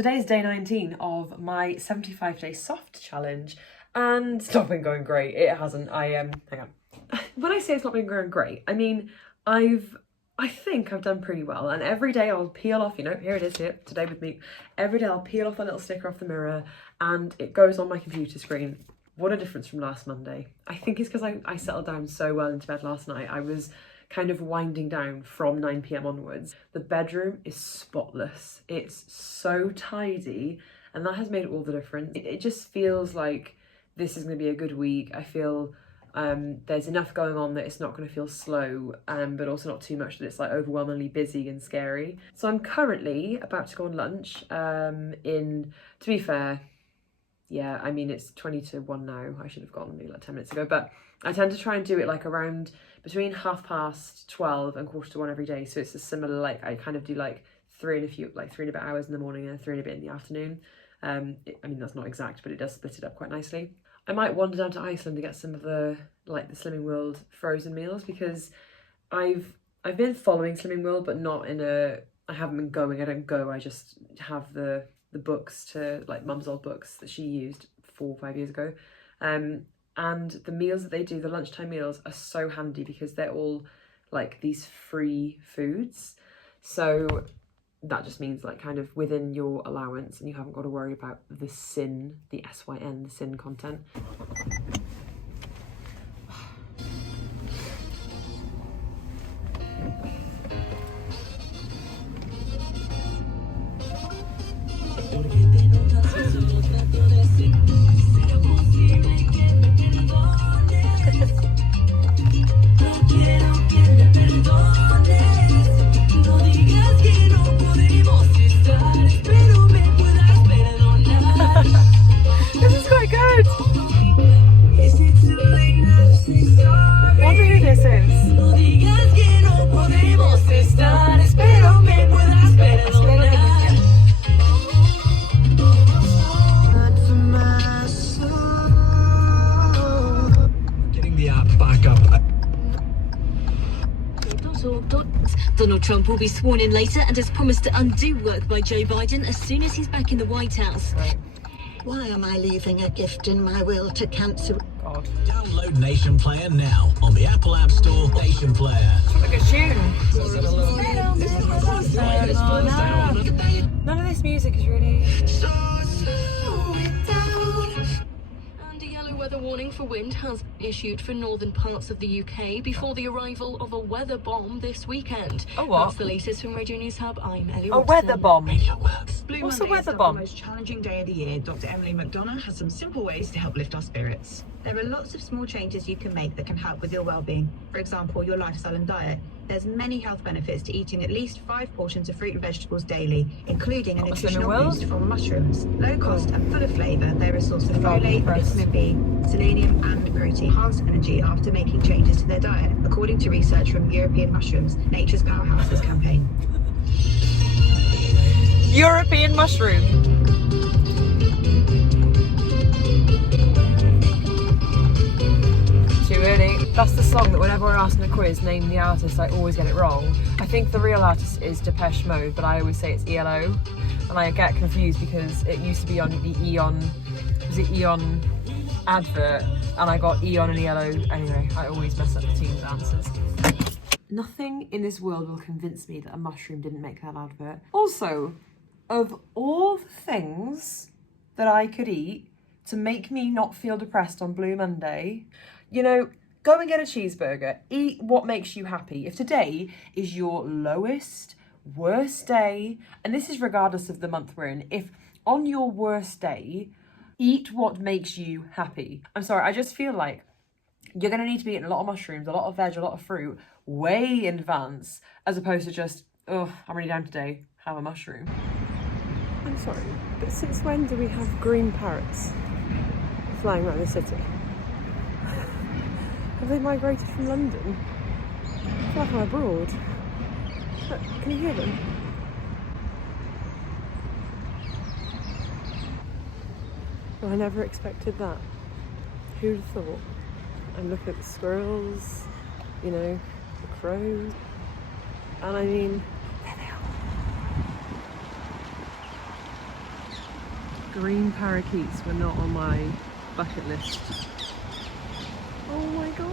Today's day 19 of my 75-day soft challenge, and it's not been going great. It hasn't. Hang on. When I say it's not been going great, I mean I think I've done pretty well, and every day I'll peel off, here it is, here, today with me. Every day I'll peel off a little sticker off the mirror and it goes on my computer screen. What a difference from last Monday. I think it's because I settled down so well into bed last night. I was kind of winding down from 9 p.m. onwards. The bedroom is spotless. It's so tidy, and that has made all the difference. It just feels like this is going to be a good week. I feel there's enough going on that it's not going to feel slow, but also not too much that it's like overwhelmingly busy and scary. So I'm currently about to go on lunch to be fair, yeah, I mean it's 20 to 1 now. I should have gone maybe like 10 minutes ago, but I tend to try and do it like around between 12:30 and 1:45 every day. So it's a similar, like I kind of do like 3 and a bit hours in the morning and 3 and a bit in the afternoon. I mean that's not exact, but it does split it up quite nicely. I might wander down to Iceland to get some of the Slimming World frozen meals, because I've been following Slimming World, but not in I haven't been going. I don't go. I just have the books to mum's old books that she used 4 or 5 years ago. And the meals that they do, the lunchtime meals, are so handy because they're all like these free foods. So that just means kind of within your allowance, and you haven't got to worry about the SYN, the SYN, the SYN content. Donald Trump will be sworn in later and has promised to undo work by Joe Biden as soon as he's back in the White House. Right. Why am I leaving a gift in my will to cancel? God. Download Nation Player now on the Apple App Store. Nation Player. It's like a tune. None of this music is really... And a yellow weather warning for wind has been issued for northern parts of the UK before the arrival of a weather bomb this weekend. A what? That's the latest from Radio News Hub. I'm Ellie A Watson. weather bomb? Blue What's Monday a weather is bomb? the most challenging day of the year. Dr. Emily McDonough has some simple ways to help lift our spirits. There are lots of small changes you can make that can help with your well-being. For example, your lifestyle and diet. There's many health benefits to eating at least 5 portions of fruit and vegetables daily, including a nutritional boost from mushrooms. Low cost and full of flavour, they're a source of folate, vitamin B, selenium and protein. Enhanced energy after making changes to their diet, according to research from European Mushrooms, Nature's Powerhouses campaign. European mushroom. Too early. That's the song that whenever we're asked in a quiz, name the artist, I always get it wrong. I think the real artist is Depeche Mode, but I always say it's ELO. And I get confused because it used to be on the Eon advert, and I got Eon and ELO. Anyway, I always mess up the team's answers. Nothing in this world will convince me that a mushroom didn't make that advert. Also, of all the things that I could eat to make me not feel depressed on Blue Monday, go and get a cheeseburger. Eat what makes you happy. If today is your lowest, worst day, and this is regardless of the month we're in, if on your worst day, eat what makes you happy. I'm sorry, I just feel like you're going to need to be eating a lot of mushrooms, a lot of veg, a lot of fruit, way in advance, as opposed to just, oh, I'm really down today, have a mushroom. I'm sorry, but since when do we have green parrots flying around the city? Have they migrated from London? I feel like I'm abroad. Look, can you hear them? Well, I never expected that. Who'd have thought? I'm looking at the squirrels, the crows, and I mean, there they are. Green parakeets were not on my bucket list. Oh my god.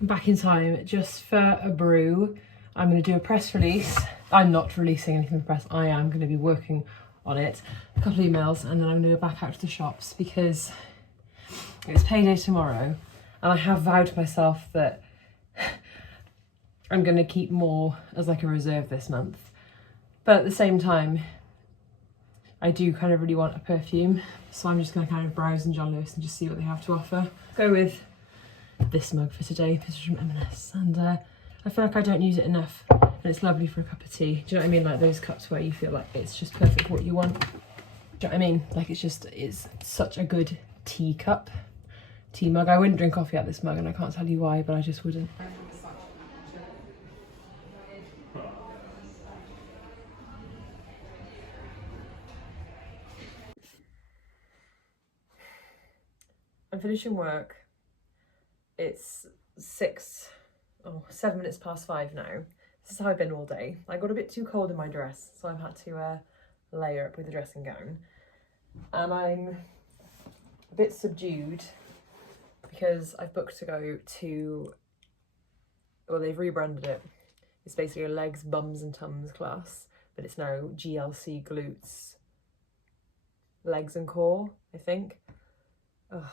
I'm back in time just for a brew. I'm going to do a press release. I'm not releasing anything for press. I am going to be working on it. A couple of emails, and then I'm going to go back out to the shops because it's payday tomorrow. And I have vowed to myself that I'm going to keep more as like a reserve this month. But at the same time, I do kind of really want a perfume. So I'm just going to kind of browse in John Lewis and just see what they have to offer. Go with this mug for today. This is from M&S. And I feel like I don't use it enough. And it's lovely for a cup of tea. Do you know what I mean? Like those cups where you feel like it's just perfect for what you want. Do you know what I mean? Like it's such a good tea cup. Tea mug. I wouldn't drink coffee out of this mug and I can't tell you why, but I just wouldn't. I'm finishing work. It's 7 minutes past 5 now. This is how I've been all day. I got a bit too cold in my dress, so I've had to layer up with the dressing gown. And I'm a bit subdued because I've booked to go to, well, they've rebranded it. It's basically a legs, bums and tums class, but it's now GLC glutes, legs and core, I think. Ugh.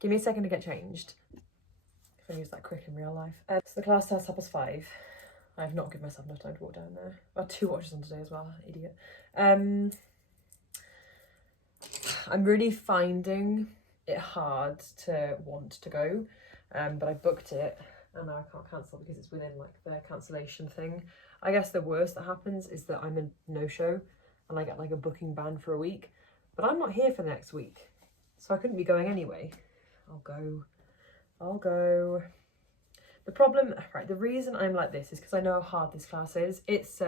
Give me a second to get changed. If I use that quick in real life. So the class starts 5:30. I have not given myself enough time to walk down there. I had 2 watches on today as well, idiot. I'm really finding it hard to want to go, but I booked it and now I can't cancel because it's within like the cancellation thing. I guess the worst that happens is that I'm a no-show and I get like a booking ban for a week, but I'm not here for the next week, so I couldn't be going anyway. I'll go. The problem, right, the reason I'm like this is because I know how hard this class is. It's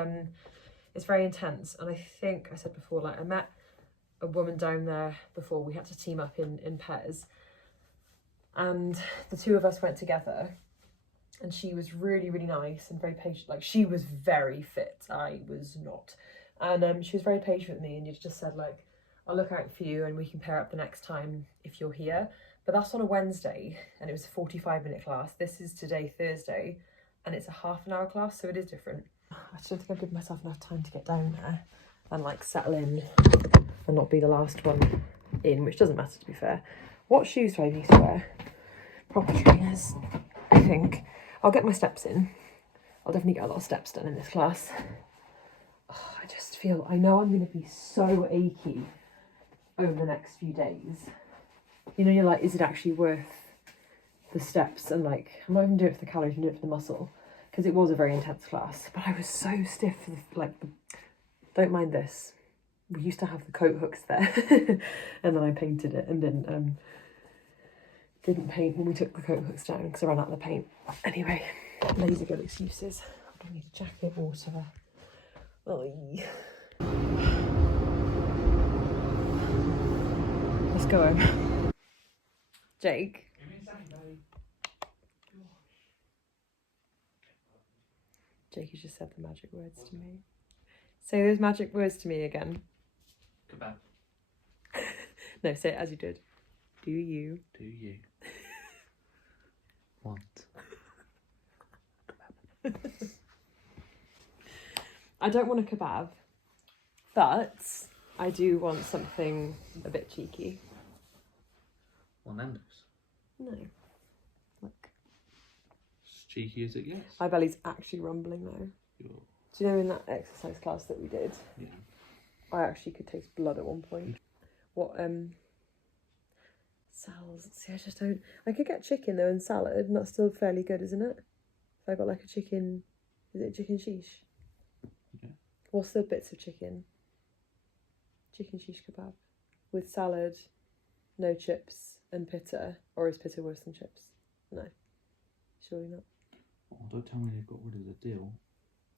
very intense, and I think I said before, like I met a woman down there before. We had to team up in pairs, and the 2 of us went together, and she was really, really nice and very patient. Like she was very fit, I was not, and she was very patient with me, and you just said like, I'll look out for you and we can pair up the next time if you're here. But that's on a Wednesday and it was a 45-minute class. This is today, Thursday, and it's a half-an-hour class, so it is different. I just don't think I've given myself enough time to get down there and like settle in and not be the last one in, which doesn't matter to be fair. What shoes do I need to wear? Proper trainers, I think. I'll get my steps in. I'll definitely get a lot of steps done in this class. Oh, I just feel, I know I'm going to be so achy over the next few days. You know, you're like, is it actually worth the steps? And like, I'm not even doing it for the calories, I'm doing it for the muscle. Because it was a very intense class. But I was so stiff for don't mind this. We used to have the coat hooks there. And then I painted it and didn't paint when we took the coat hooks down because I ran out of the paint. Anyway, lazy good excuses. I don't need a jacket, water. Oy. Let's go home. Jake. Jake has just said the magic words to me. Say those magic words to me again. Kebab. No, say it as you did. Do you? Do you want? I don't want a kebab, but I do want something a bit cheeky. Well, Nando's. No. Look. As cheeky as it gets. My belly's actually rumbling now. You're... Do you know in that exercise class that we did, Yeah. I actually could taste blood at one point. What, Sal's, see, I just don't, I could get chicken though in salad, and that's still fairly good, isn't it? If I got like a chicken, is it a chicken sheesh? Yeah. What's the bits of chicken? Chicken sheesh kebab. With salad, no chips, and pitta, or is pitta worse than chips? No, surely not. Oh, don't tell me they've got rid of the deal.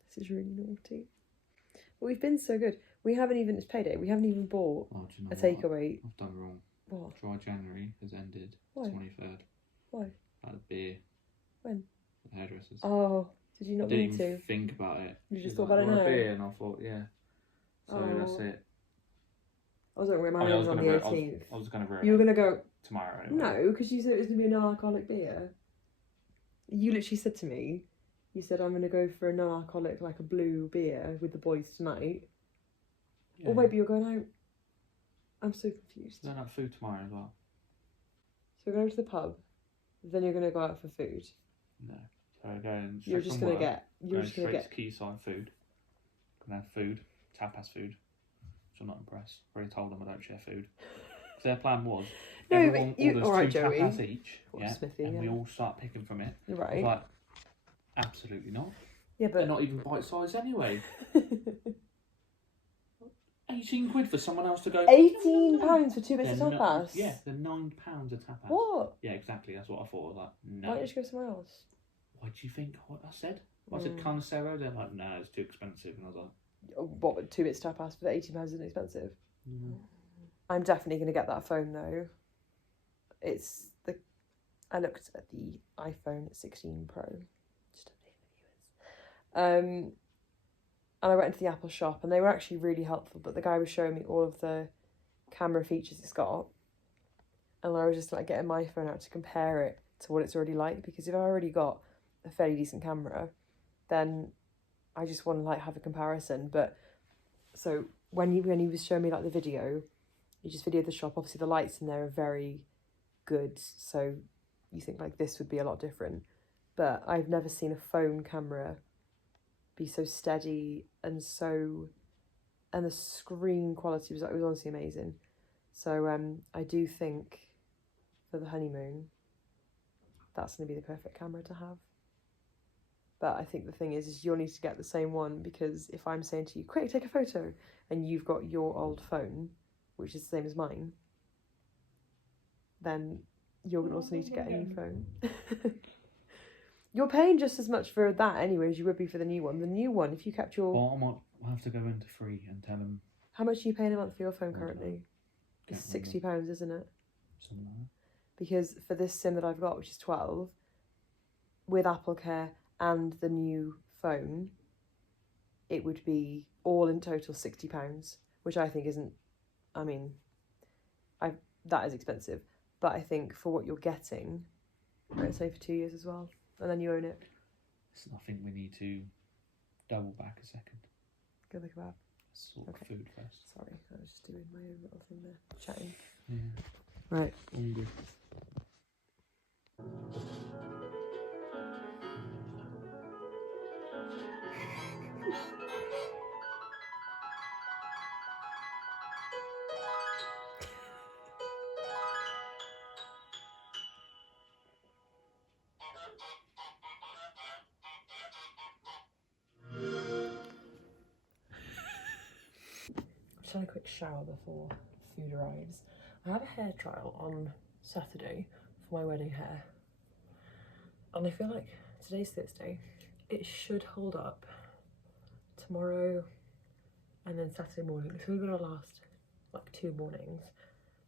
This is really naughty. But we've been so good. We haven't even, it's payday, we haven't even bought Oh, do you know a what? takeaway. I've done wrong. What? Dry January has ended. Why? 23rd. Why? Had a beer When? at the hairdressers. Oh, Did you not I didn't need even to? think about it. You just She thought was about like, it "You want a now?" beer?" And I thought, yeah. So that's Oh. it. I was wondering, I my mean, I was on gonna the ru- I 18th. was gonna ruin You were it going to go, tomorrow anyway. no, because you said it was going to be a no-alcoholic beer. You literally said to me, you said, I'm going to go for a no-alcoholic, like a blue beer with the boys tonight. Yeah. Oh, wait, but you're going out. I'm so confused. We're going out food tomorrow as well. So we're going to the pub, then you're going to go out for food. No. So we're going straight You're just from going to work, get, you're just going to get, to Quayside food. Gonna have food, tapas food. Which I'm not impressed. Already told them I don't share food. Because their plan was No, everyone but you- orders alright, 2 Joey. tapas each, Or yeah, Smithy, and we yeah. all start picking from it. I was right. like, absolutely not. Yeah, They're but not even bite sized anyway. £18 for someone else to go. £18 for 2 bits of They're tapas? Yeah, they're £9 a tapas. What? Yeah, exactly. That's what I thought. I was like, no. Why don't you go somewhere else? Why do you think what I said? I said Carnicero. They're like, no, it's too expensive. And I was like, Oh, what, but 2 bits tapas for £18 isn't expensive? I'm definitely going to get that phone though. It's the, I looked at the iPhone 16 Pro, just updating the viewers. And I went into the Apple shop and they were actually really helpful, but the guy was showing me all of the camera features it's got. And I was just like getting my phone out to compare it to what it's already like, because if I've already got a fairly decent camera, then I just want to like have a comparison. But so when he was showing me like the video, he just videoed the shop. Obviously the lights in there are very good, so you think like this would be a lot different. But I've never seen a phone camera be so steady and the screen quality was honestly amazing. So I do think for the honeymoon that's going to be the perfect camera to have. But I think the thing is you'll need to get the same one, because if I'm saying to you, quick, take a photo, and you've got your old phone, which is the same as mine, then you're going to also need to get a new phone. You're paying just as much for that anyway as you would be for the new one. The new one, if you kept your... well, I'll have to go into Free and tell them. How much are you paying a month for your phone currently? It's £60, isn't it? Something like that. Because for this SIM that I've got, which is 12, with Apple Care and the new phone, it would be all in total £60, which I think isn't, I mean, that is expensive, but I think for what you're getting, it's only for 2 years as well, and then you own it. So I think we need to double back a second. Go think about. Sort Okay. food first. Sorry, I was just doing my own little thing there, chatting. Yeah. Right. Hungry. Just had a quick shower before food arrives. I have a hair trial on Saturday for my wedding hair, and I feel like today's Thursday, it should hold up tomorrow and then Saturday morning. It's only gonna last like 2 mornings,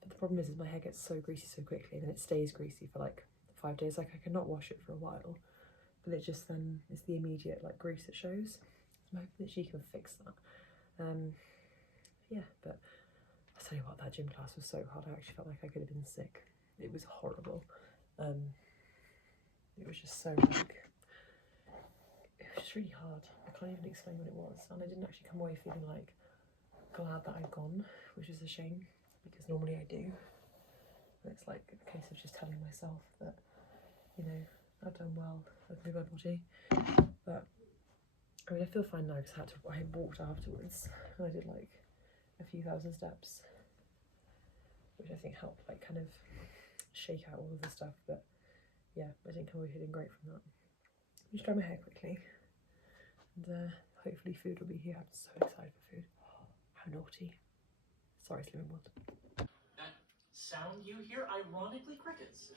but the problem is my hair gets so greasy so quickly, and then it stays greasy for like 5 days. Like I cannot wash it for a while, but it just then it's the immediate like grease it shows. So I'm hoping that she can fix that. Yeah, but I tell you what, that gym class was so hard. I actually felt like I could have been sick. It was horrible. It was just so like, it was just really hard. I can't even explain what it was, and I didn't actually come away feeling like glad that I'd gone, which is a shame, because normally I do. And it's like a case of just telling myself that, you know, I've done well with my body. But I mean, I feel fine now because I walked afterwards, and I did like a few thousand steps, which I think helped like kind of shake out all of the stuff. But yeah, I didn't come away feeling great from that. I'll just dry my hair quickly, and hopefully food will be here. I'm so excited for food. How naughty. Sorry, Slim and Wild. That sound you hear, ironically, crickets.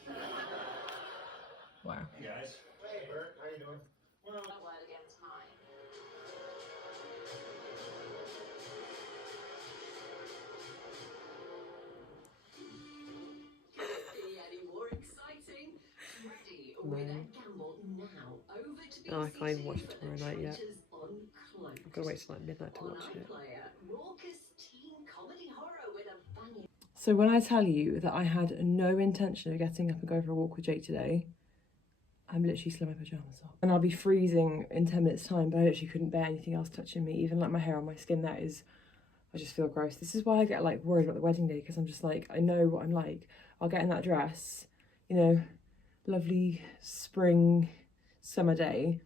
Wow. Hey guys. Hey Bert, how you doing? Well, word against mine. No. Oh, I can't even watch it tomorrow night yet. I've got to wait till like midnight to watch it. So when I tell you that I had no intention of getting up and going for a walk with Jake today, I'm literally still in my pyjamas on. And I'll be freezing in 10 minutes time, but I literally couldn't bear anything else touching me, even like my hair on my skin. That is, I just feel gross. This is why I get like worried about the wedding day, because I'm just like, I know what I'm like. I'll get in that dress, you know, lovely spring summer day,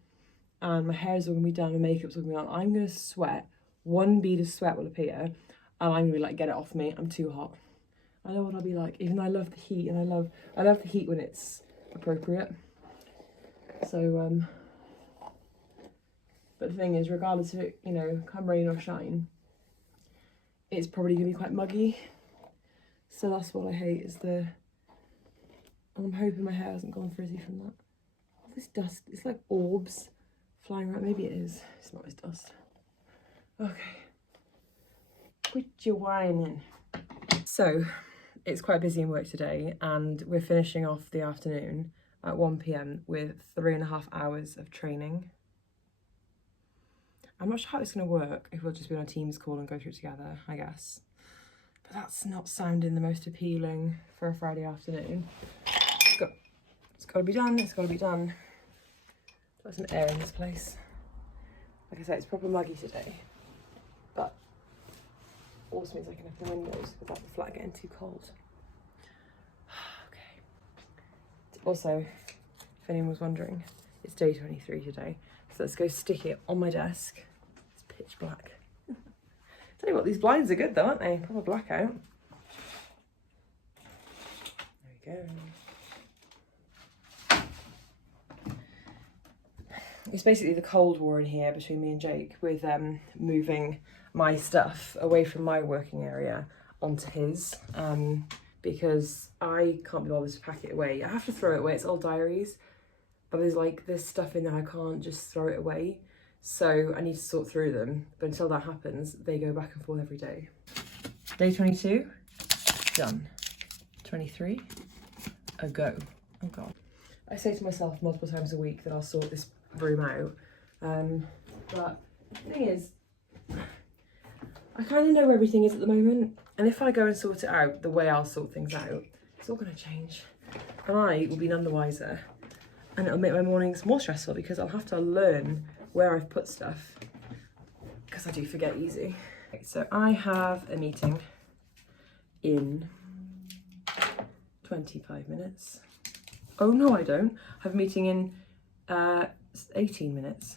and my hair's all gonna be done, my makeup's all gonna be on. I'm gonna sweat, one bead of sweat will appear, and I'm gonna be like, get it off me, I'm too hot. I know what I'll be like, even though I love the heat, and I love the heat when it's appropriate. So, but the thing is, regardless of it, you know, come rain or shine, it's probably gonna be quite muggy. So that's what I hate, is and I'm hoping my hair hasn't gone frizzy from that. All this dust, it's like orbs flying around. Maybe it is, it's not, it's dust. Okay, quit your whining. So, it's quite busy in work today, and we're finishing off the afternoon at 1 p.m. with 3.5 hours of training. I'm not sure how it's going to work, if we'll just be on a Teams call and go through it together, I guess. But that's not sounding the most appealing for a Friday afternoon. It's got to be done, it's got to be done. There's some air in this place. Like I said, it's proper muggy today, but also means I can open the windows without the flat getting too cold. Okay. Also, if anyone was wondering, it's day 23 today, so let's go stick it on my desk. It's pitch black. Tell you what, these blinds are good though, aren't they? Proper blackout. There we go. It's basically the Cold War in here between me and Jake, with moving my stuff away from my working area onto his, because I can't be bothered to pack it away. I have to throw it away, it's old diaries, but there's stuff in there I can't just throw it away, so I need to sort through them. But until that happens, they go back and forth every day. Day 22, done. 23, a go. Oh God. I say to myself multiple times a week that I'll sort this room out, but the thing is, I kind of know where everything is at the moment, and if I go and sort it out the way I'll sort things out, it's all going to change, and I will be none the wiser, and it'll make my mornings more stressful because I'll have to learn where I've put stuff, because I do forget easy. Okay, so I have a meeting in 25 minutes. Oh no, I don't. I have a meeting in 18 minutes.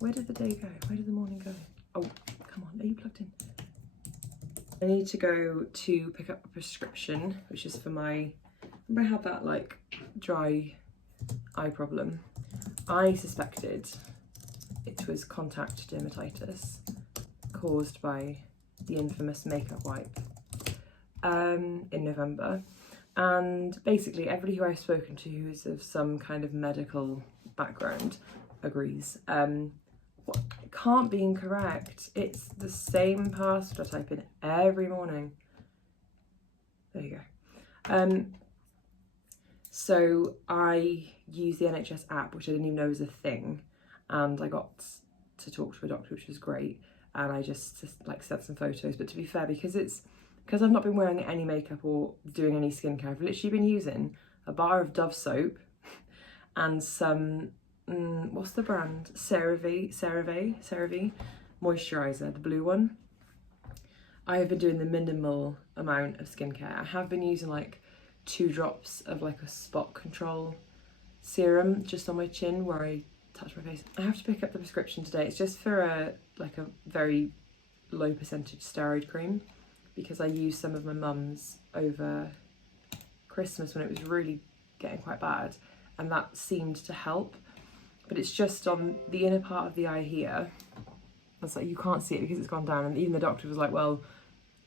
Where did the day go? Where did the morning go? Oh, come on, are you plugged in? I need to go to pick up a prescription, which is for my, remember I had that like dry eye problem. I suspected it was contact dermatitis caused by the infamous makeup wipe in November. And basically everybody who I've spoken to who is of some kind of medical background agrees. What can't be incorrect. It's the same password I type in every morning. There you go. So I use the NHS app, which I didn't even know was a thing, and I got to talk to a doctor, which was great, and I just like sent some photos. But to be fair, because I've not been wearing any makeup or doing any skincare, I've literally been using a bar of Dove soap and some, what's the brand? CeraVe moisturiser, the blue one. I have been doing the minimal amount of skincare. I have been using like 2 drops of like a spot control serum just on my chin where I touch my face. I have to pick up the prescription today. It's just for a very low percentage steroid cream, because I used some of my mum's over Christmas when it was really getting quite bad, and that seemed to help. But it's just on the inner part of the eye here. It's like you can't see it because it's gone down, and even the doctor was like, well,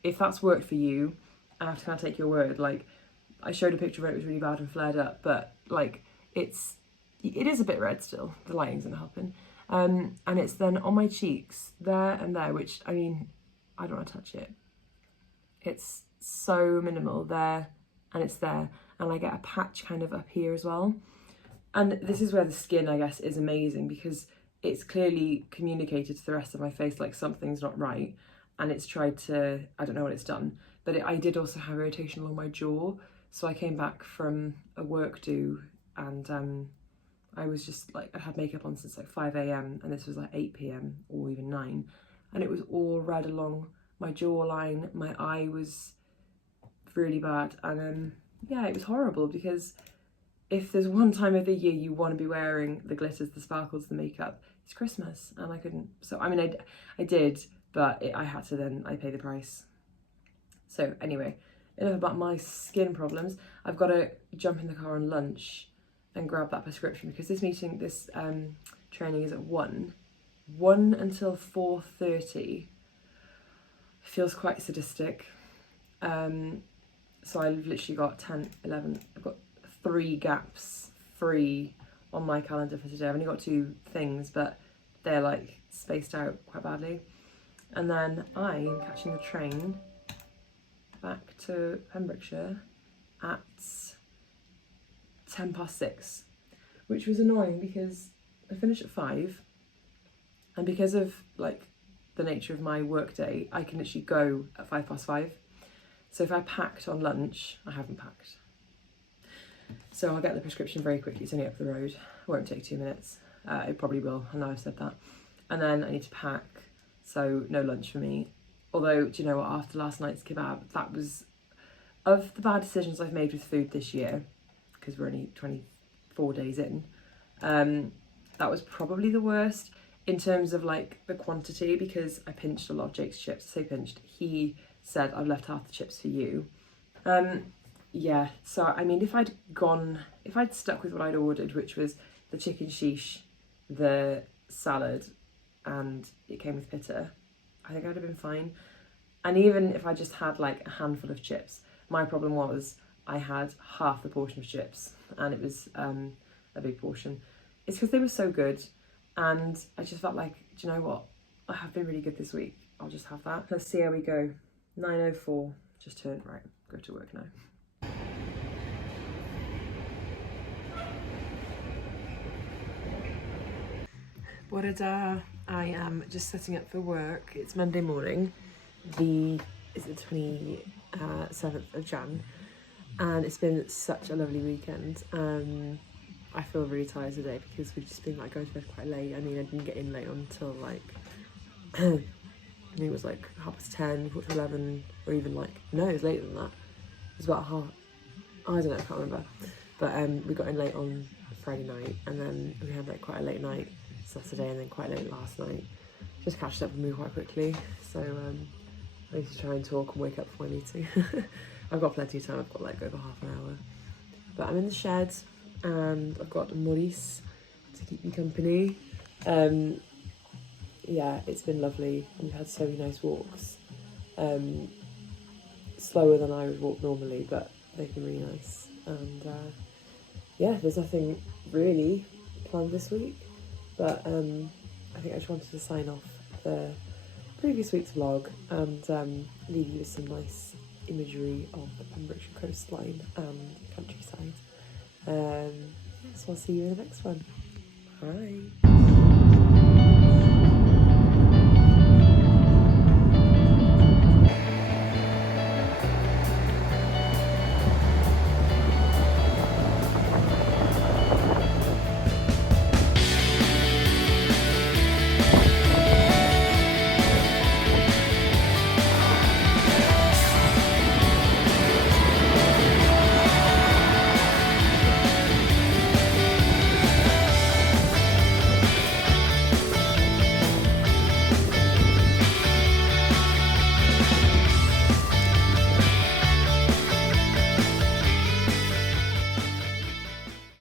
if that's worked for you, I have to kind of take your word. Like, I showed a picture when it was really bad and flared up, but like it is a bit red still. The lighting's not helping. And it's then on my cheeks there and there, which, I mean, I don't want to touch it. It's so minimal there, and it's there, and I get a patch kind of up here as well. And this is where the skin, I guess, is amazing, because it's clearly communicated to the rest of my face like something's not right, and it's tried to, I don't know what it's done, but I did also have irritation along my jaw. So I came back from a work do, and I was just like, I had makeup on since like 5 a.m. and this was like 8 p.m. or even 9, and it was all red along my jawline. My eye was really bad, and yeah, it was horrible, because if there's one time of the year you want to be wearing the glitters, the sparkles, the makeup, it's Christmas, and I couldn't. So I mean, I did, but I had to, then I pay the price. So anyway, enough about my skin problems. I've got to jump in the car on lunch and grab that prescription, because this training is at 1 until 4:30. Feels quite sadistic. So I've literally got 10, 11, I've got 3 gaps free on my calendar for today. I've only got 2 things, but they're like spaced out quite badly. And then I'm catching the train back to Pembrokeshire at 6:10, which was annoying because I finished at 5, and because of like the nature of my work day, I can literally go at 5:05. So if I packed on lunch, I haven't packed. So I'll get the prescription very quickly. It's only up the road. It won't take 2 minutes. It probably will, I know I've said that. And then I need to pack, so no lunch for me. Although, do you know what, after last night's kebab, that was, of the bad decisions I've made with food this year, because we're only 24 days in, that was probably the worst in terms of like the quantity, because I pinched a lot of Jake's chips. I say pinched, he said, I've left half the chips for you. Yeah, so I mean, if I'd stuck with what I'd ordered, which was the chicken sheesh, the salad, and it came with pitta, I think I'd have been fine. And even if I just had like a handful of chips, my problem was I had half the portion of chips, and it was a big portion. It's because they were so good, and I just felt like, do you know what? I have been really good this week. I'll just have that. Let's see how we go. 9:04, just turned, right, go to work now. What a day. I am just setting up for work. It's Monday morning, the 27th of Jan, and it's been such a lovely weekend. I feel really tired today because we've just been like going to bed quite late. I mean, I didn't get in late until like, I think it was like 10:30, 11, or even like, no, it was later than that. It was about I don't know, I can't remember. But we got in late on Friday night, and then we had like quite a late night Saturday, and then quite late last night. Just catched up with me quite quickly, so I need to try and talk and wake up before I need to. I've got plenty of time, I've got like over half an hour. But I'm in the shed, and I've got Maurice to keep me company. Yeah, it's been lovely. We've had so many nice walks. Slower than I would walk normally, but they've been really nice. And yeah, there's nothing really planned this week, but I think I just wanted to sign off the previous week's vlog and leave you with some nice imagery of the Pembrokeshire coastline and countryside. So I'll see you in the next one. Bye.